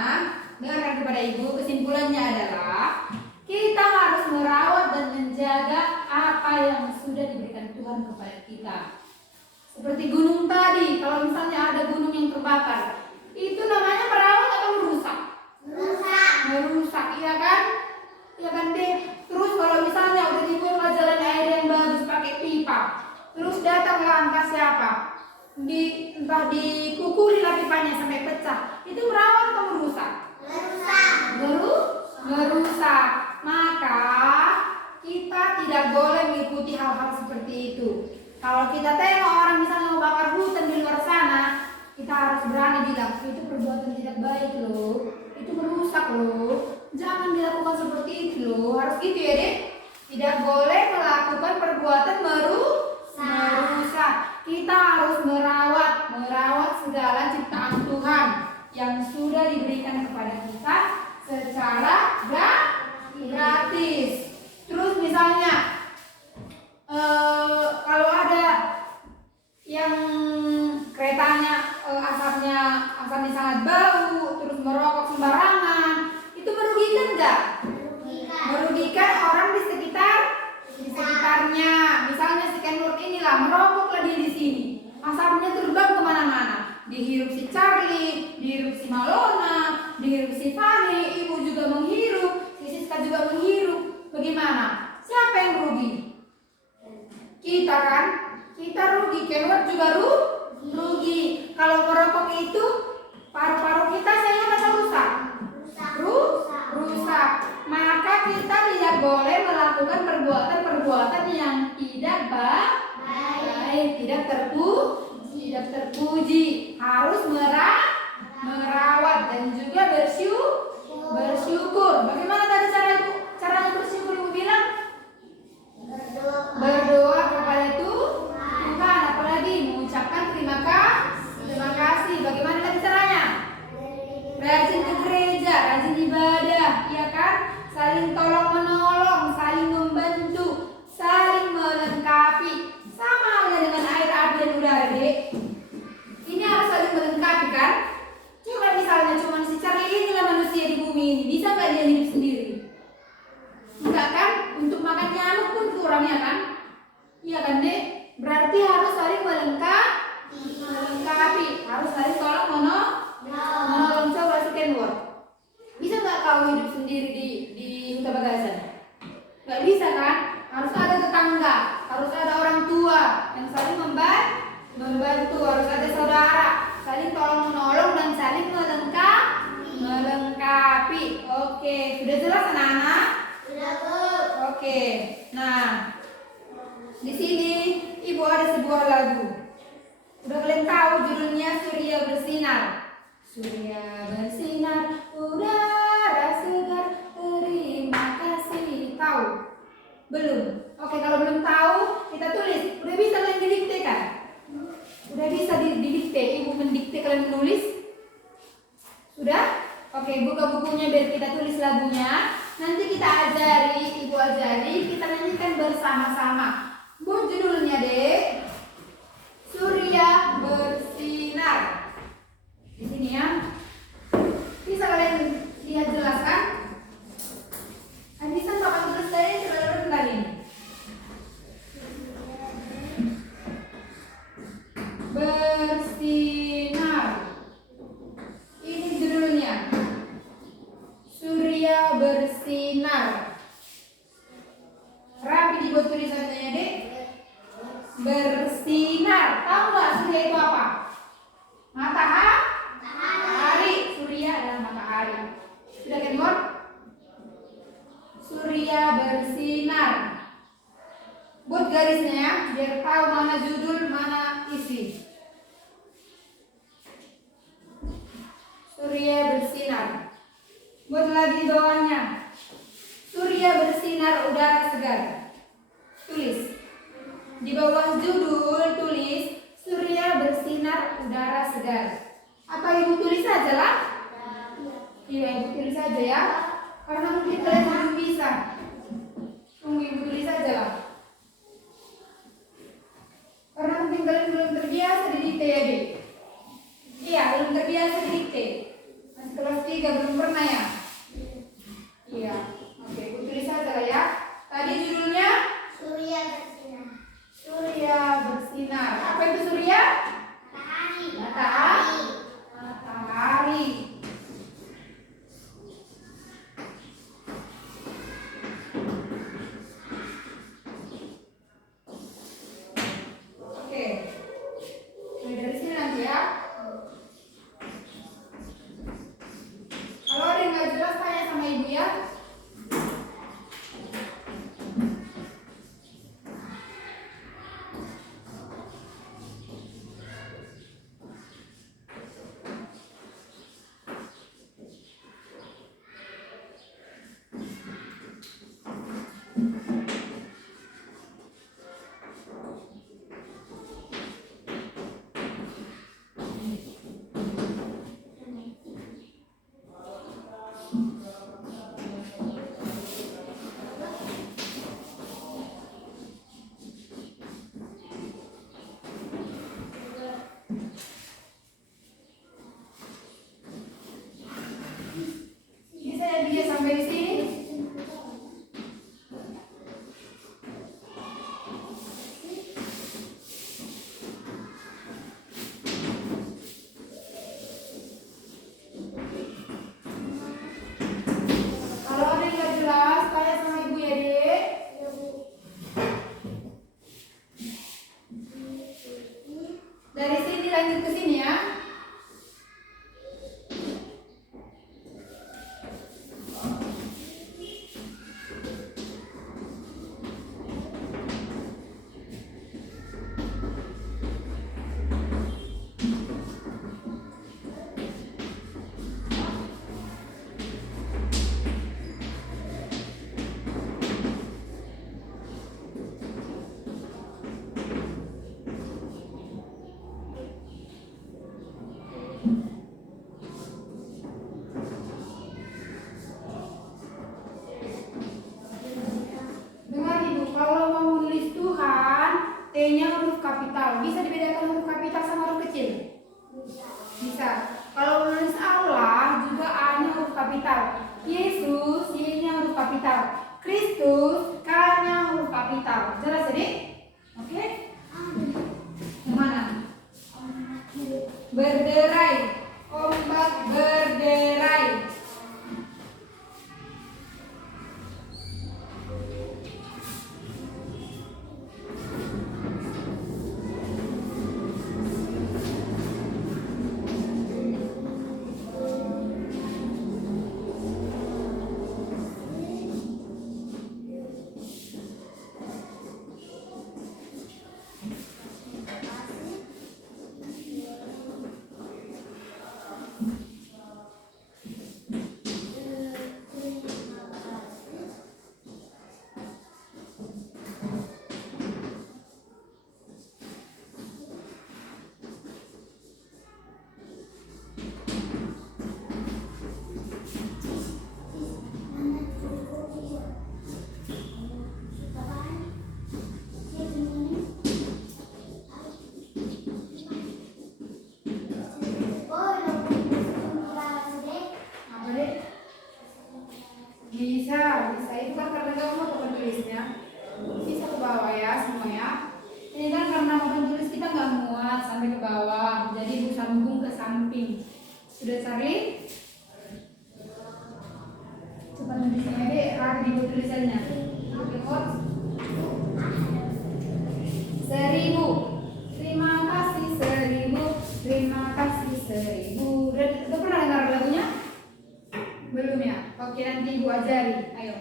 dengarkan kepada Ibu, kesimpulannya adalah kita harus merawat dan menjaga apa yang sudah diberikan Tuhan kepada kita. Seperti gunung tadi, kalau misalnya ada gunung yang terbakar, itu namanya merawat atau merusak? Merusak, iya kan? Iya kan deh. Terus kalau misalnya udah dibuat jalan air yang bagus pakai pipa, terus datanglah entah siapa, entah dipukuli lah pipanya sampai pecah, itu merawat atau merusak? Merusak. Maka kita tidak boleh mengikuti hal-hal seperti itu. Kalau kita tengok orang misalnya mau bakar hutan di luar sana, kita harus berani bilang, itu perbuatan tidak baik loh, itu merusak loh, jangan dilakukan seperti itu loh. Harus gitu ya deh. Tidak boleh melakukan perbuatan merusak. Kita harus merawat segala ciptaan Tuhan yang sudah diberikan kepada kita secara gratis. Terus misalnya kalau ada yang keretanya asapnya sangat bau, terus merokok sembarangan, itu merugikan nggak? Merugikan orang di sekitarnya. Misalnya si Kenur inilah merokoklah dia di sini, asapnya terbang kemana-mana, dihirup si Charlie, dihirup si Malona, dihirup si Fanny, Ibu juga menghirup, si Siska juga menghirup. Bagaimana? Siapa yang rugi? Kita kan? Kita rugi, Kenur juga rugi. Kalau merokok itu paru-paru kita sehat atau rusak? Rusak. Maka kita tidak boleh melakukan perbuatan yang tidak baik, tidak terpuji. Harus merawat dan juga bersyukur. Bagaimana tadi caranya bersyukur? Ibu bilang berdoa kepada Tuhan, apalagi mengucapkan terima kasih. Bagaimana tadi caranya? Rajin ke gereja, rajin ibadah, ya kan? Saling tolong menolong, saling membantu, saling melengkapi. Sama halnya dengan air, api, dan udara, Dek. Ini harus saling melengkapi kan? Coba misalnya cuma si Charlie inilah manusia di bumi ini, bisa nggak dia hidup sendiri? Enggak kan? Untuk makan nyamuk pun kurangnya kan? Iya kan Dek? Berarti harus saling melengkapi, harus saling tolong menolong. Coba si Kenwar, bisa nggak kau hidup sendiri di Huta Bagasan? Nggak bisa kan? Harus ada tetangga, harus ada orang tua yang saling membantu, harus ada saudara, saling tolong menolong dan saling melengkapi. Oke, sudah jelas anak-anak? Sudah, Bu. Oke, nah di sini Ibu ada sebuah lagu. Udah kalian tahu judulnya Surya Bersinar. Surya bersinar, udara segar, terima kasih. Tahu? Belum? Oke, kalau belum tahu, kita tulis. Udah bisa kalian didikte kan? Udah bisa didikte. Ibu mendikte, kalian menulis? Sudah? Oke, buka bukunya biar kita tulis lagunya. Nanti kita ajari, Ibu ajari, kita nyanyikan bersama-sama. Bu, judulnya Dek, Surya Bersinar. Di sini ya. Bisa kalian lihat jelas kan? Bisa pakai tulis saya terlalu rendah ini. Bersinar. Ini judulnya. Surya Bersinar. Rapi dibuat tulisannya Dek. Bersinar. Tahu nggak surya itu apa? Matahari. Surya adalah matahari. Sudah Kenwar? Surya bersinar. Buat garisnya ya, biar tahu mana judul, mana isi. Buat lagi bawahnya. Surya bersinar udara segar. Tulis. Di bawah judul tulis surya bersinar udara segar. Apa ibu tulis saja lah? Iya, ibu tulis saja ya. Karena mungkin kalian belum bisa. Tunggu ibu tulis saja lah. Karena mungkin kalian belum terbiasa di dikte ya, Dek. Iya, belum terbiasa di dikte. Masih kelas 3 belum pernah ya? Iya. Oke, ibu tulis saja lah ya. Tadi judulnya Surya bersinar. surya bersinar. Apa itu surya? Matahari. Matahari. Matahari. Oke. Mulai dari sini nanti ya. Kalau ada yang nggak jelas tanya sama ibu ya. Bisa ya dia sampai di sini. Kalau ada yang nggak jelas, tanya sama ibu ya, Dek. Dari sini lanjut ke sini ya. Dengar ibu, kalau mau menulis Tuhan, T-nya huruf kapital. Bisa dibedakan huruf kapital sama huruf kecil? Bisa. Kalau menulis Allah, juga A-nya huruf kapital. Yesus, Y-nya huruf kapital. Kristus, K-nya huruf kapital. Jelas ya, Dek? Oke? Yang mana? Berderai. Ombak berderai. Apa, Dek? Bisa, bisa. Itu kan karena kamu mau penulisnya. Bisa ke bawah ya semua ya. Ini kan karena mau penulis kita nggak muat sampai ke bawah. Jadi ibu sambung ke samping. Sudah Charlie? Cepat nulisnya, Dek. Rapi ibu tulisannya. Record. 1000. Terima kasih 1000. Terima kasih 1000. Udah pernah dengar lagunya? Belum ya? Oke, nanti ibu ajari. Ayo.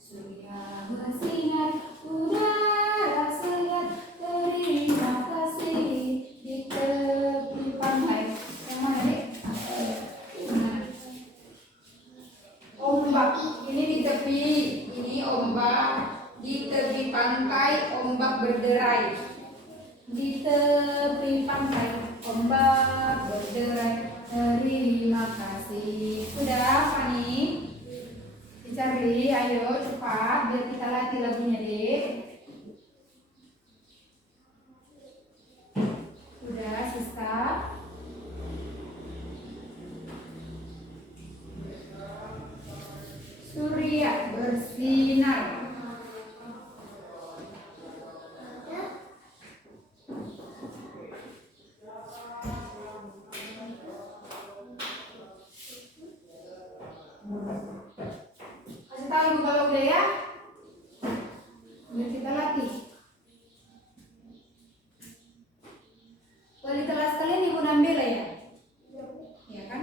Surya bersinar, udara segar, terima kasih di tepi pantai. Yang mana, Dek? Ini di tepi, ini ombak. Di tepi pantai ombak berderai. Di tepi pantai ombak berderai. Terima kasih. Sudah, Fani? Charlie, ayo cepat biar kita latih lagunya, Dek. Sudah, Siska. Surya bersinar. Kasih tahu Ibu kalau udah ya. Biar kita latih. Kalau di kelas kalian Ibu Nambela ya? Iya kan?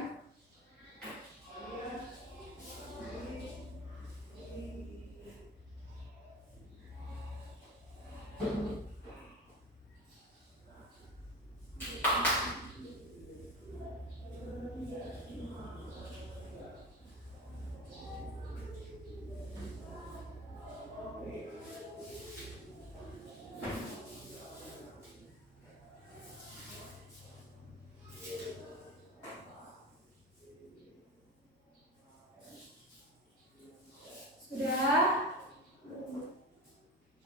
Sudah?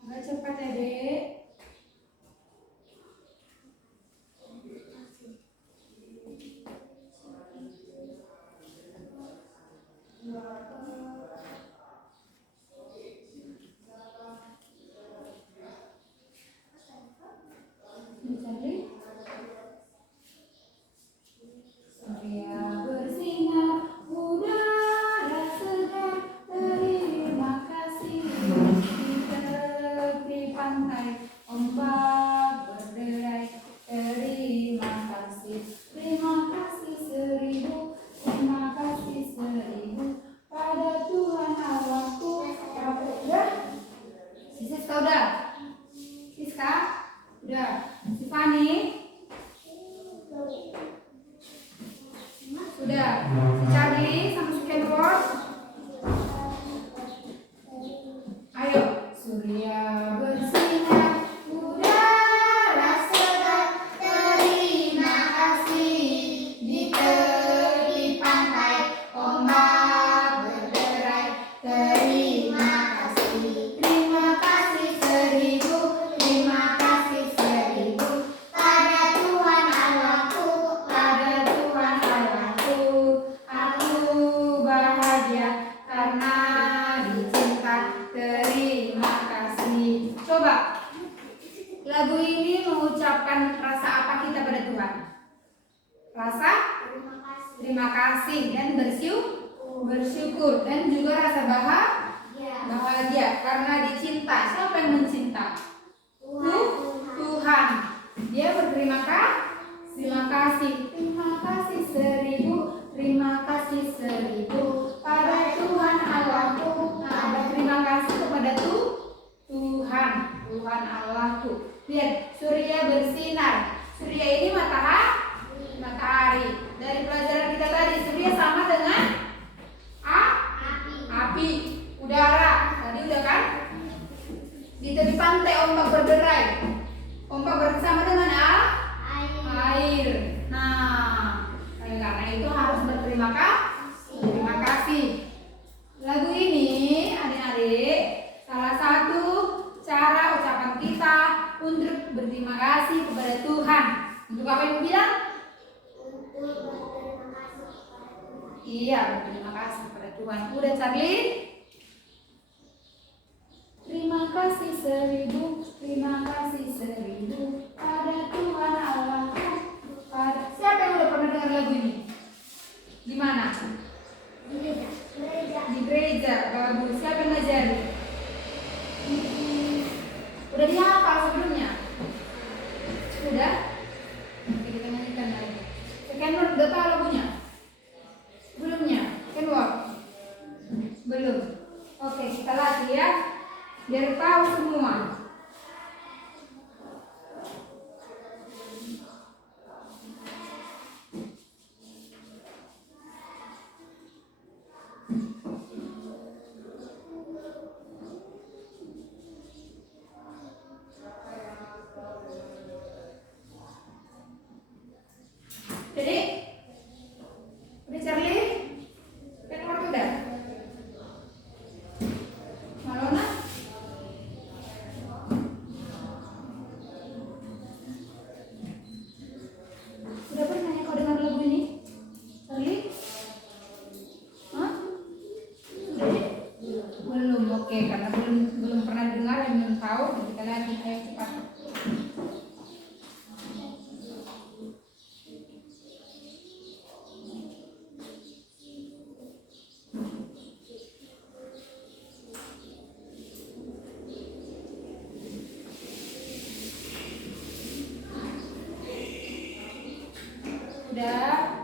Agak cepat ya, Dek. Charlie. Surya bersinar, udara segar, terima kasih. Di tepi pantai ombak berderai, terima kasih. Terima kasih seribu, terima kasih seribu pada Tuhan Allahku. Udah? Si Siska udah? Siska? Udah. Si Fani? Sudah. Si Charlie sama si Kenworth? Ayo. Surya bersinar, udara segar, terima kasih. Di tepi pantai ombak berderai, terima kasih. Terima kasih seribu, terima kasih seribu pada Tuhan Allahku, pada Tuhan Allahku. Aku bahagia karena dicinta, terima kasih. Coba lagu ini mengucapkan rasa apa kita pada Tuhan? Rasa terima kasih dan bersyukur dan juga rasa bahagia karena dicinta. Siapa yang mencinta? Tuhan. Dia berterima kasih. Terima kasih seribu, terima kasih seribu pada Tuhan Allahku. Ada terima kasih kepada Tuhan Allahku. Lihat, surya bersinar. Surya ini matahari. Dari pelajaran kita tadi, surya sama dengan api, udara. Tadi udah kan? Di tepi pantai ombak berderai. Ombak bersama dengan air. Nah, karena itu harus berterima kasih. Lagu ini, adik-adik, salah satu cara ucapan kita untuk berterima kasih kepada Tuhan. Untuk apa yang bilang? Iya, berterima kasih kepada Tuhan. Udah, Charlie? Terima kasih seribu, terima kasih seribu pada Tuhan Allahku. Siapa yang udah pernah dengar lagu ini? Di mana? Di gereja. Bagus. Siapa yang ngajari? Udah dihafal sebelumnya? Sudah? Oke, kita nyanyikan lagi. Kenworth udah tahu lagunya? Sebelumnya? Kenworth? Belum. Oke, kita latih ya. Biar tahu semua. Belum, oke, karena belum pernah dengar dan belum tahu, kita lagi ayo cepat. Udah.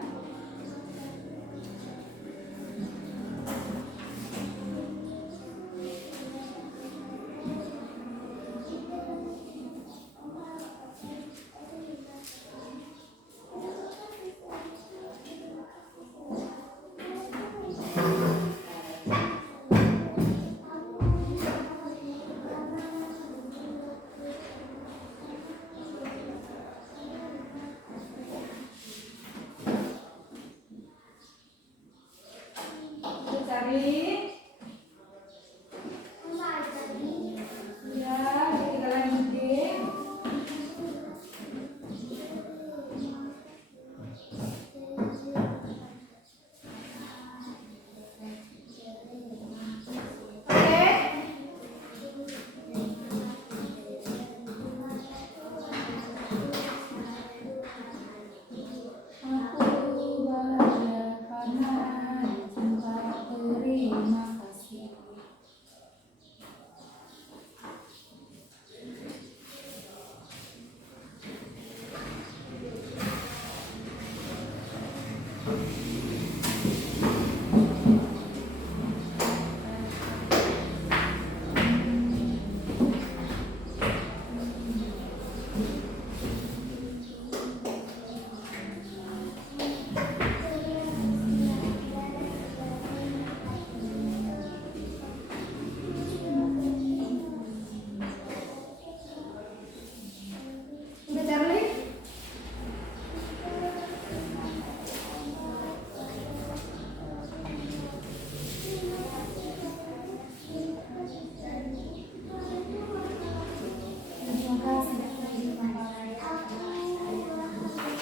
Cari. Ya, kita lanjutin.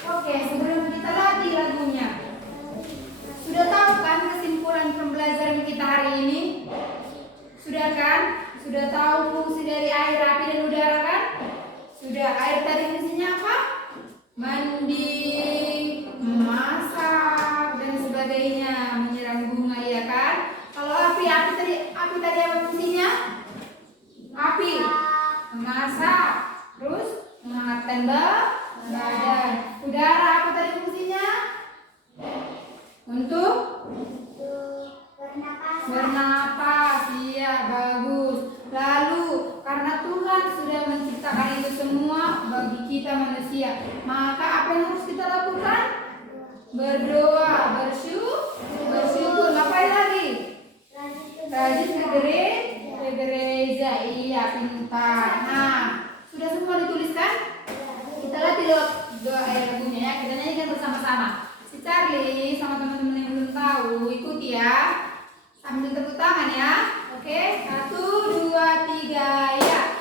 Oke, sebelum kita latih lagunya, sudah tahu kan kesimpulan pembelajaran kita hari ini? Sudah kan? Sudah tahu fungsi dari air, api, dan udara kan? Sudah. Air tadi fungsinya apa? Mandi, memasak, dan sebagainya, menyiram bunga, ya kan? Kalau api tadi apa fungsinya? Api memasak, terus menghangatkan badan. Udara apa tadi fungsinya? Untuk bernapas. Iya, bagus. Lalu karena Tuhan sudah menciptakan itu semua bagi kita manusia, maka apa yang harus kita lakukan? Berdoa, bersyukur. Ngapain lagi? Rajin ke gereja. Iya, pintar. Nah, sudah semua dituliskan? Kita latih doa lagunya ya. Kita nyanyikan bersama-sama. Si Charlie sama teman-teman yang belum tahu ikuti ya. Sambil tepuk tangan ya. Oke, 1, 2, 3 ya.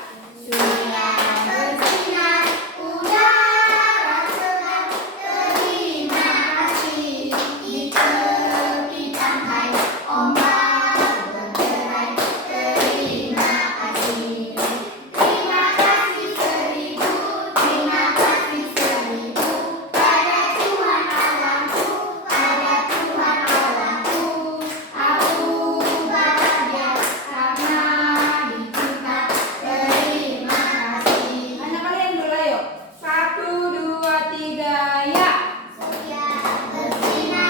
Sudah bersinar udara segar, terima kasih di tepi pantai ombak berderai. Terima kasih. Terima kasih seribu pada Tuhan Allahku, pada Tuhan Allahku. Aku bahagia karena dicinta. Terima kasih. Hanya kalian dulu ayo. 1, 2, 3 ya. Sudah bersinar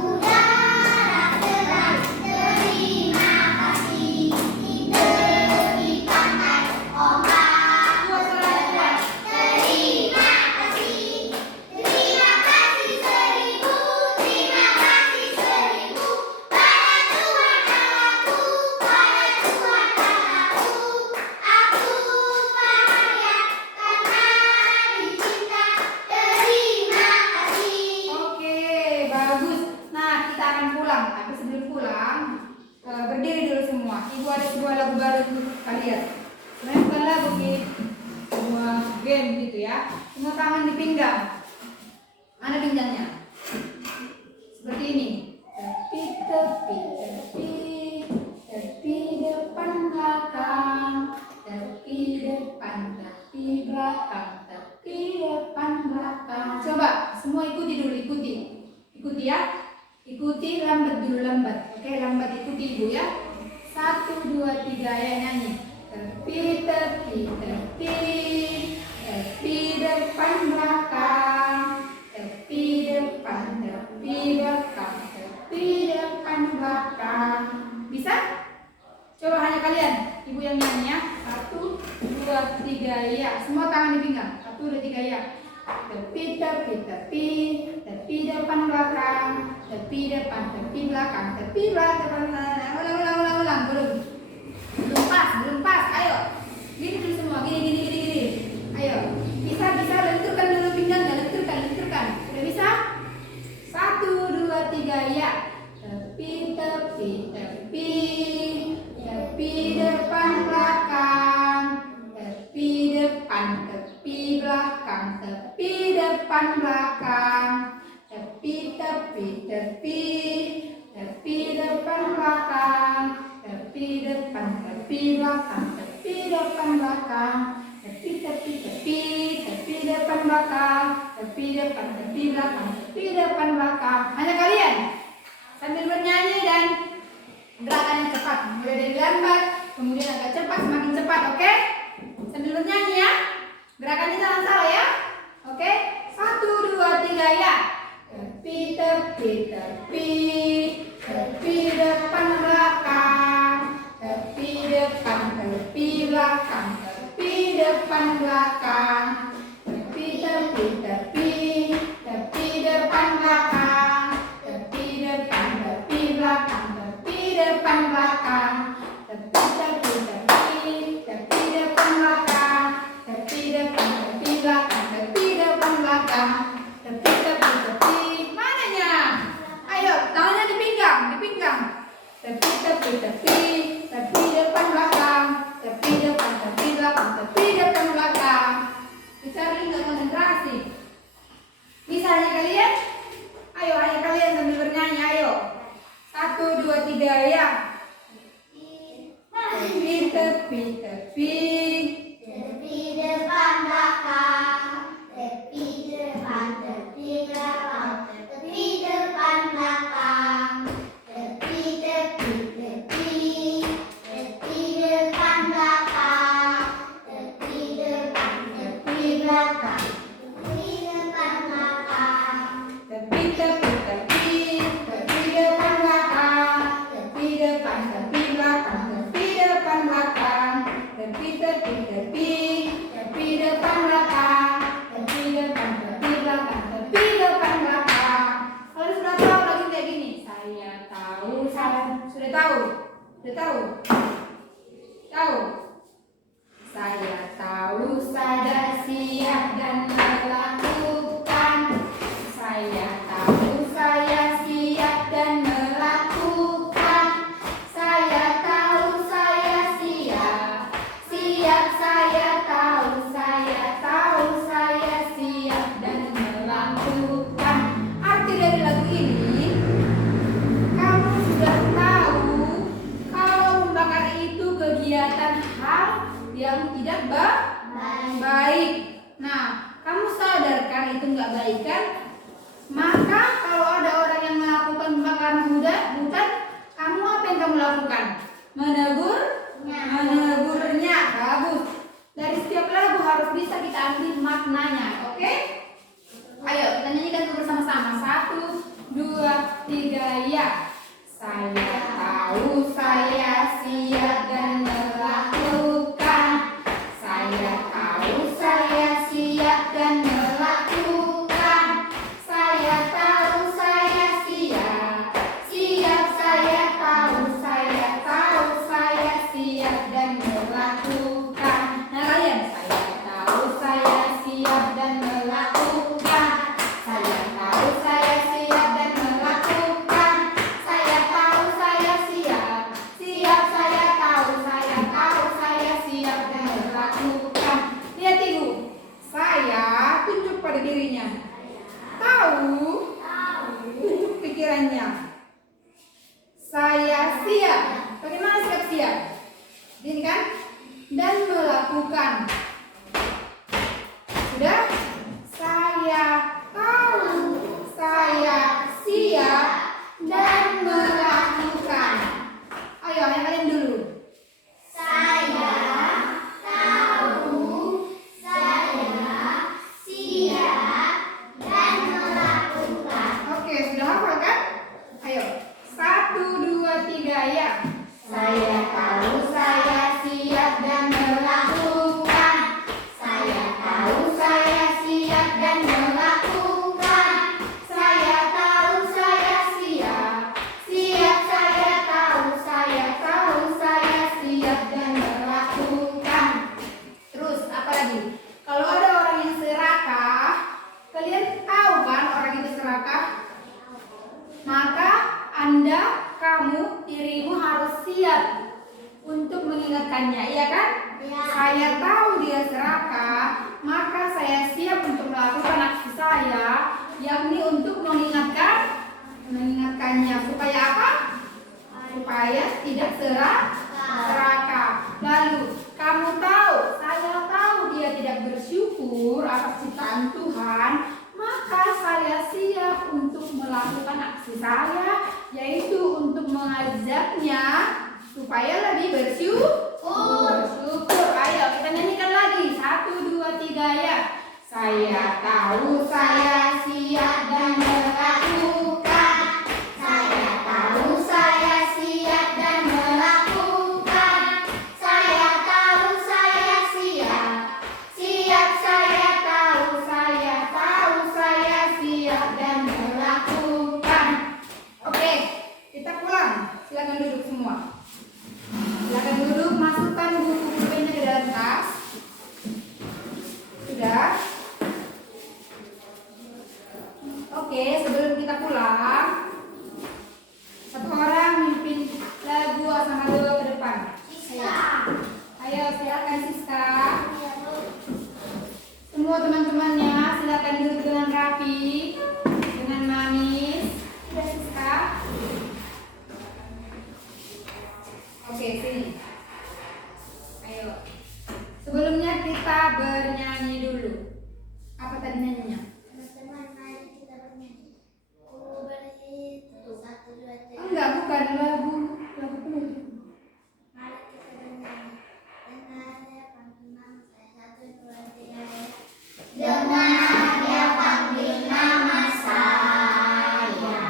udara segar, terima kasih di tepi pantai ombak berderai. Terima kasih. Terima kasih seribu pada Tuhan Allahku, pada Tuhan Allahku. Aku bahagia karena dicinta. Terima kasih. Oke, bagus. Nah, kita akan pulang. Tapi sebelum pulang, berdiri dulu semua. Ibu ada sebuah lagu baru untuk kalian. Sebenarnya bukan lagu sih, sebuah game gitu ya. Semua tangan di pinggang. Mana pinggangnya? Seperti ini. Tepi, tepi, tepi. ikuti ibu ya. 1, 2, 3 ya nyanyi. Tepi, tepi, tepi, tepi depan belakang, tepi depan, tepi belakang, tepi depan belakang. Bisa? Coba hanya kalian, ibu yang nyanyi ya. 1, 2, 3 ya. Semua tangan di pinggang. 1, 2, 3 ya. Tepi, tepi, tepi, tepi depan belakang, tepi depan, tepi belakang, tepi belakang. Ulang. Belum pas. Ayo. Gini dulu semua. Gini. Ayo. Bisa lenturkan dulu pinggangnya, lenturkan. Sudah bisa? 1, 2, 3 ya. Tepi, tepi, tepi, tepi depan belakang, tepi depan, tepi belakang, tepi depan belakang, tepi, tepi, tepi, tepi depan belakang, tepi depan, tepi belakang, tepi depan belakang, tepi, tepi, tepi, tepi depan belakang, tepi depan, tepi belakang, tepi depan belakang. Hanya kalian sambil bernyanyi dan gerakan yang cepat. Mulai dari lambat, kemudian agak cepat, semakin cepat, oke? Sambil bernyanyi ya. Gerakannya jangan salah ya. Oke? 1, 2, 3 ya. Tepi, tepi, tepi, tepi depan belakang, tepi depan, tepi belakang, tepi depan belakang, tepi, tepi, tepi, tepi depan belakang, tepi depan, tepi belakang, tepi depan belakang, tepi, tepi, tepi, tepi depan belakang, tepi depan, tepi belakang, tepi depan belakang, tepi, tepi, tepi. Mananya? Ayo, tangannya di pinggang. Tepi, tepi, tepi, tepi depan belakang, tepi depan, tepi belakang, tepi depan belakang. Bisa nggak konsentrasi? Bisa hanya kalian? Ayo, hanya kalian sambil bernyanyi. Ayo. 1, 2, 3 ya. Tepi, tepi, tepi, Tepi depan belakang, tepi depan, tepi belakang, tepi depan belakang, tepi, tepi, tepi, tepi depan belakang, tepi depan, tepi belakang, tepi depan belakang, tepi, tepi, tepi, tepi depan belakang, tepi depan, tepi belakang, tepi depan belakang, tepi, tepi, tepi, tepi depan belakang, tepi depan, tepi belakang, tepi depan belakang. Kalau sudah tahu lagi kayak gini, saya tahu, sudah tahu, tahu. Saya tahu, sadar, siap dan melakukan. Saya tahu, saya siap dan melakukan. Saya tahu, saya siap, saya tahu, saya siap dan melakukan. Arti dari lagu ini, kamu sudah tahu kalau membakar itu kegiatan hal yang tidak baik. Nah, kamu sadarkan itu nggak baik kan? Maka kalau ada orang yang melakukan pembakaran hutan, kamu apa yang kamu lakukan? Menegurnya. Bagus. Dari setiap lagu harus bisa kita ambil maknanya, oke? Ayo kita nyanyikan bersama-sama. 1, 2, 3 ya. Saya tahu, saya siap dan melakukan. Saya tahu, saya siap dan melakukan. Saya tahu, saya siap, saya tahu, saya siap dan melakukan. Nah kalian, saya tahu, saya siap dan melakukan. Saya tahu, saya siap dan melakukan. Saya tahu, saya siap, siap untuk mengingatkannya, iya kan? Ya. Saya tahu dia serakah, maka saya siap untuk melakukan aksi saya, yakni untuk mengingatkannya supaya apa? Supaya tidak serakah. Lalu kamu tahu, saya tahu dia tidak bersyukur atas ciptaan Tuhan, maka saya siap untuk melakukan aksi saya, yaitu untuk mengajaknya supaya lebih bersyukur. Ayo kita nyanyikan lagi. 1, 2, 3 ya. Saya tahu saya siap dan melakukan. Saya tahu saya siap dan melakukan. Saya tahu saya siap. Siap saya tahu saya siap dan melakukan. Oke, kita pulang. Silakan duduk semua. Silakan duduk, masukkan buku-bukunya ke dalam tas. Sudah? Oke, sebelum kita pulang, satu orang memimpin lagu Asana Doa ke depan. Ayo, silakan Siska. Semua teman-temannya silakan duduk dengan rapi, dengan manis. Sudah Siska? Oke, sini. Ayo. Sebelumnya kita bernyanyi dulu. Apa tadi nyanyinya? Teman-teman, mari kita bernyanyi. Ku berhitung 1, 2, 3. Enggak, bukan lagu penutup. Mari kita bernyanyi. Dengar dia panggil nama saya. 1, 2, 3. Dengar dia panggil nama saya.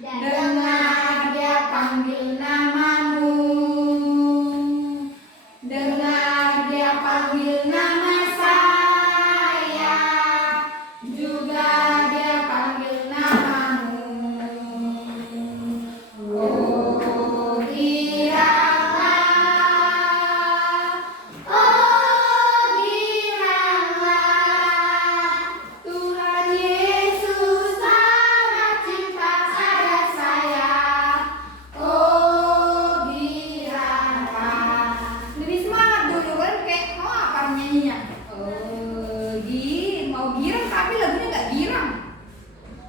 Dengar dia panggil namamu. Dengar dia panggil nama saya. Juga dia panggil namamu. Oh giranglah, Tuhan Yesus sangat cinta pada saya. Oh giranglah. Lebih semangat dulu kan, kayak mau apa nyanyinya? Oh mau girang tapi lagunya nggak girang.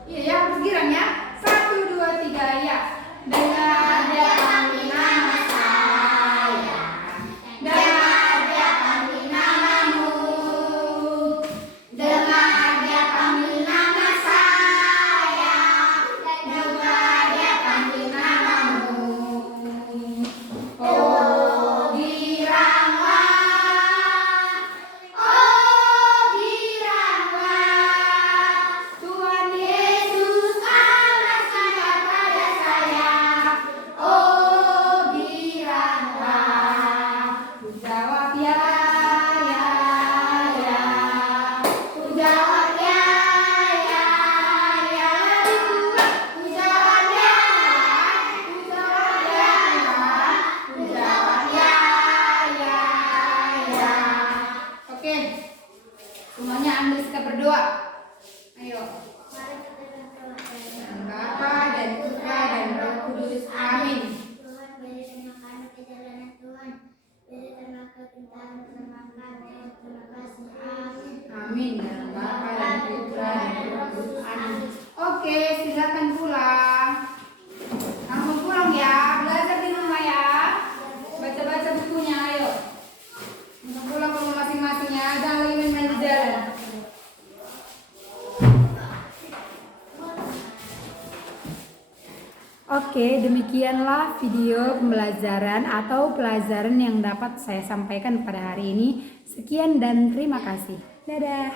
Iya ya, harus girang ya. 1, 2, 3 ya. Dengar dia panggil nama saya. Dengar dia panggil namamu. Dengar dia panggil nama saya. Dengar dia panggil namamu. Oh giranglah, Tuhan Yesus amat cinta pada saya. Oh giranglah, ku jawab ya, ya, ya. Ku jawab ya, ya, ya. Ku jawab ya, ku jawab ya, ku jawab ya, ya, ya. Oke, semuanya ambil sikap berdoa. Ayo. Mari kita berdoa. Dengan Bapa dan Putra dan Roh Kudus. Amin. Tuhan, berikan kami kejalanan Tuhan. Berikan kepintaran kemampuan. Terima kasih. Amin. Amin. Dalam Bapa dan Putra dan Roh Kudus. Amin. Oke, silakan pulang. Kamu pulang ya. Belajar di rumah ya. Baca-baca bukunya. Ayo. Kita pulang ke rumah masing-masing ya. Jangan lagi main-main di jalan. Oke, demikianlah video pembelajaran atau pelajaran yang dapat saya sampaikan pada hari ini. Sekian dan terima kasih. Dadah.